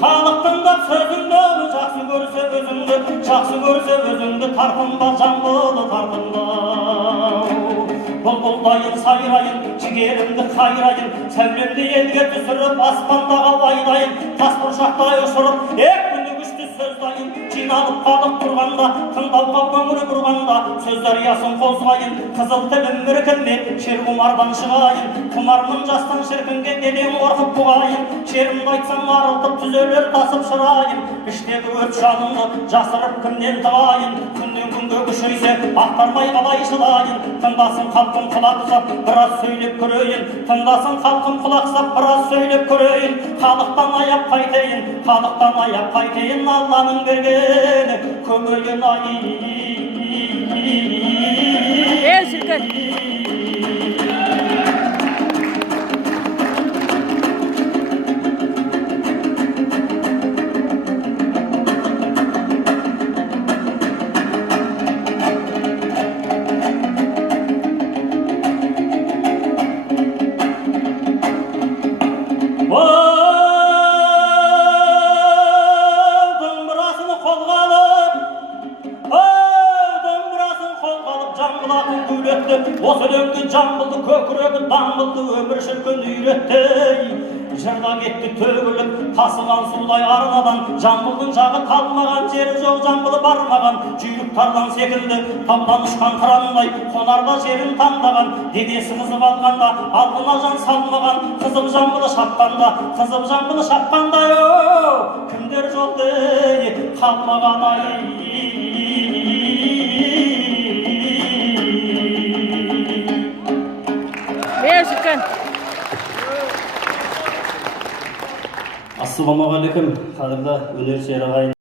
халықтың да сөзіңді жақсы көрсе өзіңді тартынба жамбылы тартынба бұлбұлдайын сайрайын жігерімді қайрайын сәулемді елге түсіріп аспандағы айдайын тас бұршақтай ұшырып екпінді күшті сөз дайын жиналып халық тұрғанда тыңдауға көңіл бұрғанда сөз дариясын қозғайын қызыл тілім іркілме шер құмардан шығайын құмармын жастан шіркінге неден қорқып бұғайын шерімді айтсам арылтып түзелер тасып шырайын іштегі өрт жанымды жасырып кімнен тығайын күннен күнге күшейсе ақтармай қалай жылайын тыңдасын халқым құлақ сап біраз сөйлеп көрейін тыңдасын халқым құлақ сап біраз сөйлеп көрейін халықтан аяп қайтейін алланың бергені көңілін шіркін осы өлеңді жамбылды көкірегі даңғылды өмір шіркін үйретті жырда кетті төгіліп тасыған судай арнадан жамбылдың жағы қалмаған жері жоқ жамбылы бармаған жүйрік тарлан секілді таудан ұшқан қырандай қонарда жерін таңдаған денесі қызып алғанда алдына жан салмаған қызып жамбылы шапқанда кімдер жолды қалмаған шіркін ассалаумағалейкум қадірлі өнерші ағайын